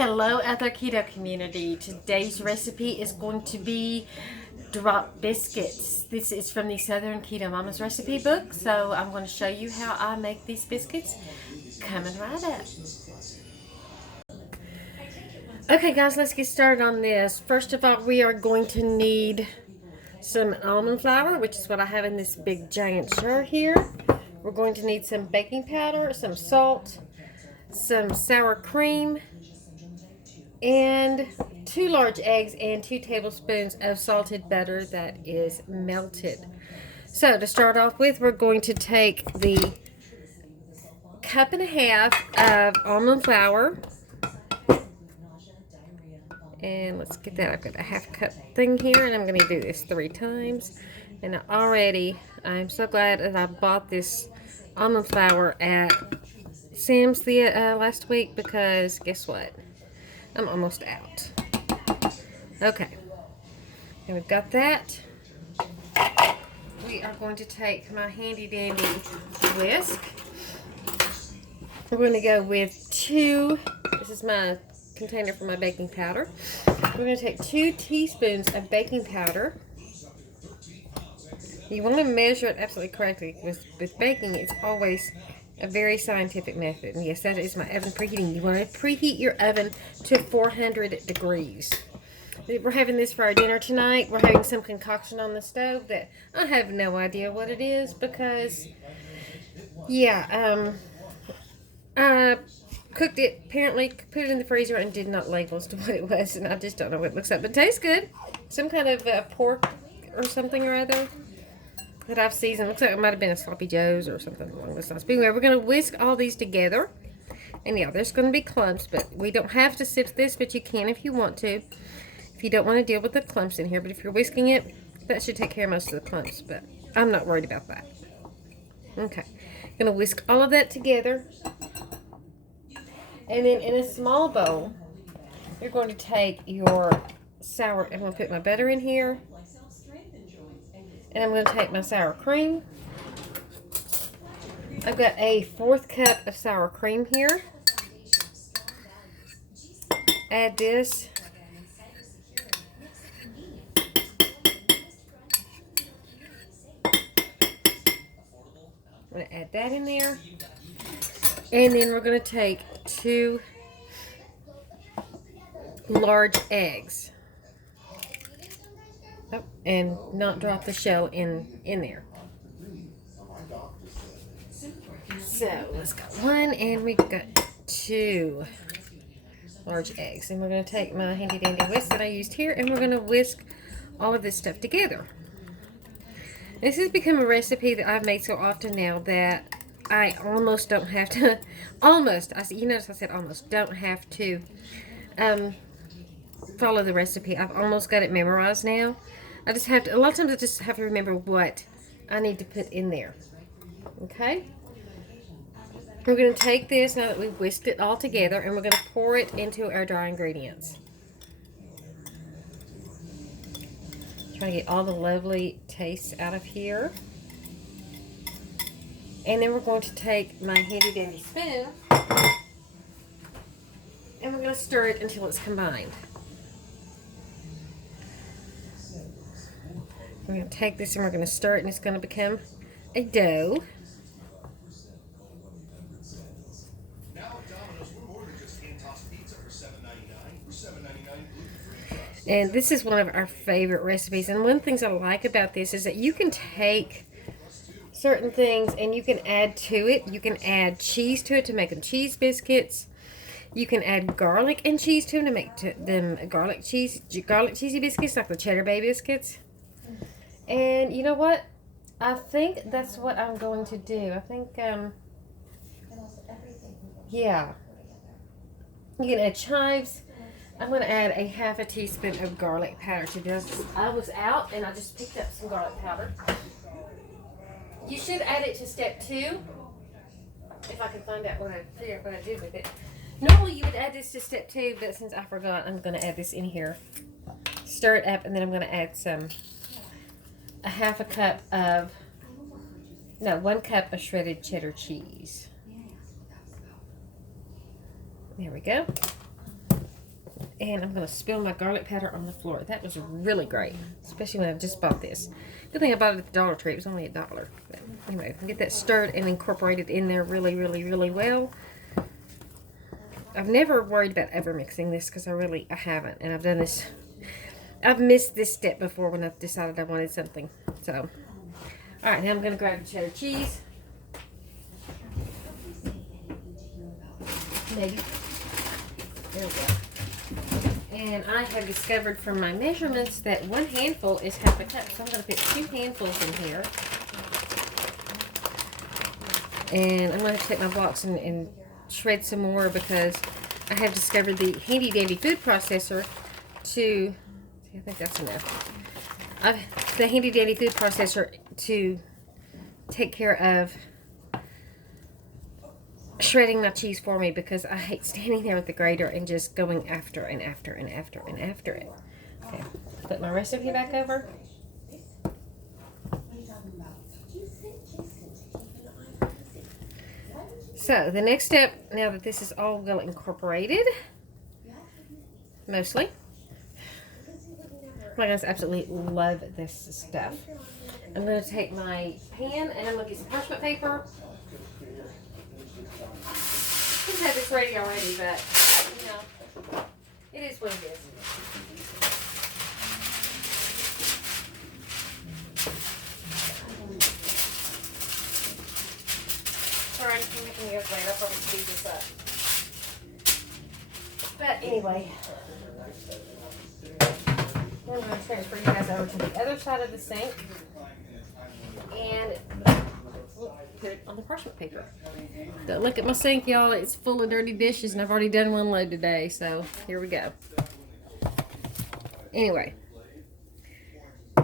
Hello, other keto community. Today's recipe is going to be drop biscuits. This is from the Southern Keto Mama's recipe book, so I'm going to show you how I make these biscuits. Coming right up. Okay guys, let's get started on this. First of all, we are going to need some almond flour, which is what I have in this big giant jar here. We're going to need some baking powder, some salt, some sour cream, and 2 large eggs and 2 tablespoons of salted butter that is melted. So to start off with, we're going to take the 1.5 cups of almond flour, and let's get that. I've got a 1/2 cup thing here, and I'm going to do this 3 times. And I'm so glad that I bought this almond flour at Sam's the last week, because guess what? I'm almost out. Okay, and we've got that. We are going to take my handy dandy whisk. We're going to go with 2, this is my container for my baking powder. We're going to take 2 teaspoons of baking powder. You want to measure it absolutely correctly. With baking, it's always a very scientific method. And yes, that is my oven preheating. You want to preheat your oven to 400 degrees. We're having this for our dinner tonight. We're having some concoction on the stove that I have no idea what it is, because, yeah, I cooked it, apparently put it in the freezer and did not label as to what it was, and I just don't know what it looks like, but it tastes good. Some kind of pork or something or other that I've seasoned. Looks like it might have been a sloppy joe's or something along those lines. But anyway, we're going to whisk all these together. And yeah, there's going to be clumps, but we don't have to sift this, but you can if you want to. If you don't want to deal with the clumps in here, but if you're whisking it, that should take care of most of the clumps, but I'm not worried about that. Okay, I'm going to whisk all of that together. And then in a small bowl, you're going to take your I'm going to put my butter in here. And I'm going to take my sour cream. I've got a 1/4 cup of sour cream here. Add this. I'm going to add that in there. And then we're going to take 2 large eggs. Oh, and not drop the shell in there. So let's got 1, and we got 2 large eggs. And we're going to take my handy dandy whisk that I used here, and we're going to whisk all of this stuff together. This has become a recipe that I've made so often now that I almost don't have to, you notice I said almost, don't have to follow the recipe. I've almost got it memorized now. I just have to, a lot of times I just have to remember what I need to put in there. Okay? We're going to take this, now that we've whisked it all together, and we're going to pour it into our dry ingredients. Trying to get all the lovely tastes out of here. And then we're going to take my handy dandy spoon, and we're going to stir it until it's combined. We're going to take this and we're going to stir it, and it's going to become a dough. And this is one of our favorite recipes. And one of the things I like about this is that you can take certain things and you can add to it. You can add cheese to it to make them cheese biscuits. You can add garlic and cheese to them to make them garlic cheesy biscuits, like the Cheddar Bay biscuits. And you know what? I think that's what I'm going to do. I think, yeah. You can add chives. I'm going to add a 1/2 teaspoon of garlic powder to this. I was out and I just picked up some garlic powder. You should add it to step 2. If I can find out what I did with it. Normally you would add this to step 2, but since I forgot, I'm going to add this in here. Stir it up, and then I'm going to add a 1/2 cup of, 1 cup of shredded cheddar cheese. There we go. And I'm going to spill my garlic powder on the floor. That was really great, especially when I just bought this. Good thing I bought it at the Dollar Tree. It was only $1. But anyway, get that stirred and incorporated in there really, really, really well. I've never worried about ever mixing this because I haven't. And I've done this. I've missed this step before when I've decided I wanted something. So, all right, now I'm going to grab the cheddar cheese. Maybe. There we go. And I have discovered from my measurements that 1 handful is half a cup. So I'm going to put 2 handfuls in here. And I'm going to take my blocks and shred some more because I have discovered the handy dandy food processor to, I think that's enough. The handy dandy food processor to take care of shredding my cheese for me because I hate standing there with the grater and just going after and after and after and after it. Okay, put my recipe back over. So the next step, now that this is all well incorporated, mostly, my guys absolutely love this stuff. I'm going to take my pan and I'm going to get some parchment paper. I have this ready already, but you know, it is what it is. Sorry, I'm making the other way. I'll probably speed this up. But anyway, I'm going to transfer you guys over to the other side of the sink and put it on the parchment paper. Don't look at my sink, y'all. It's full of dirty dishes, and I've already done one load today, so here we go. Anyway,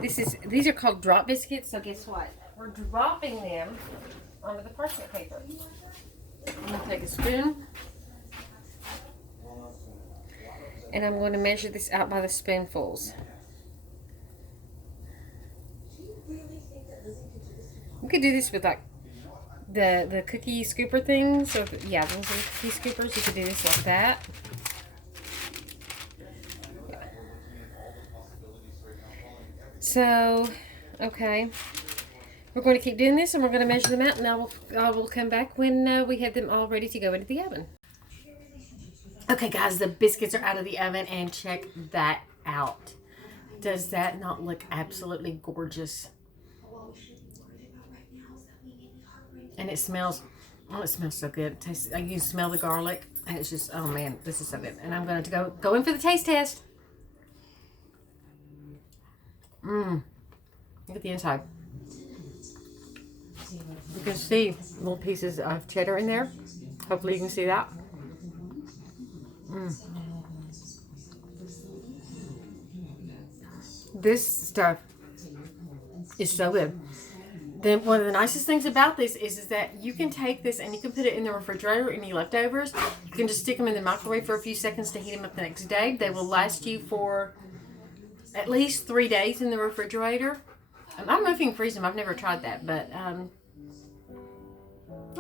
these are called drop biscuits, so guess what? We're dropping them onto the parchment paper. I'm going to take a spoon, and I'm going to measure this out by the spoonfuls. You could do this with like the cookie scooper things. So yeah, those are cookie scoopers. You could do this like that. Yeah. So, okay. We're going to keep doing this and we're going to measure them out, and I will come back when we have them all ready to go into the oven. Okay guys, the biscuits are out of the oven and check that out. Does that not look absolutely gorgeous? And it smells, oh, it smells so good. It tastes, you can smell the garlic. And it's just, oh man, this is so good. And I'm going to go in for the taste test. Look at the inside. You can see little pieces of cheddar in there. Hopefully you can see that. This stuff is so good. Then one of the nicest things about this is that you can take this and you can put it in the refrigerator, any leftovers. You can just stick them in the microwave for a few seconds to heat them up the next day. They will last you for at least 3 days in the refrigerator. I don't know if you can freeze them. I've never tried that, but I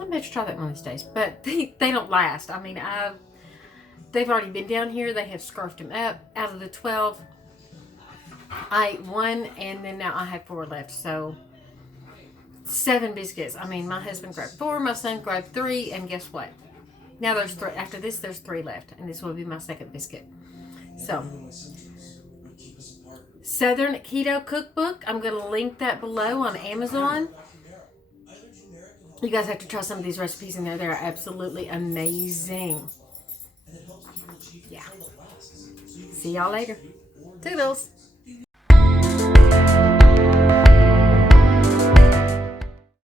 may try that one of these days. But they don't last. I mean, they've already been down here. They have scarfed them up. Out of the 12, I ate 1, and then now I have 4 left. So 7 biscuits. I mean, my husband grabbed 4, my son grabbed 3, and guess what? Now there's 3. After this, there's 3 left, and this will be my second biscuit. So, Southern Keto Cookbook. I'm going to link that below on Amazon. You guys have to try some of these recipes in there. They're absolutely amazing. Yeah. See y'all later. Toodles.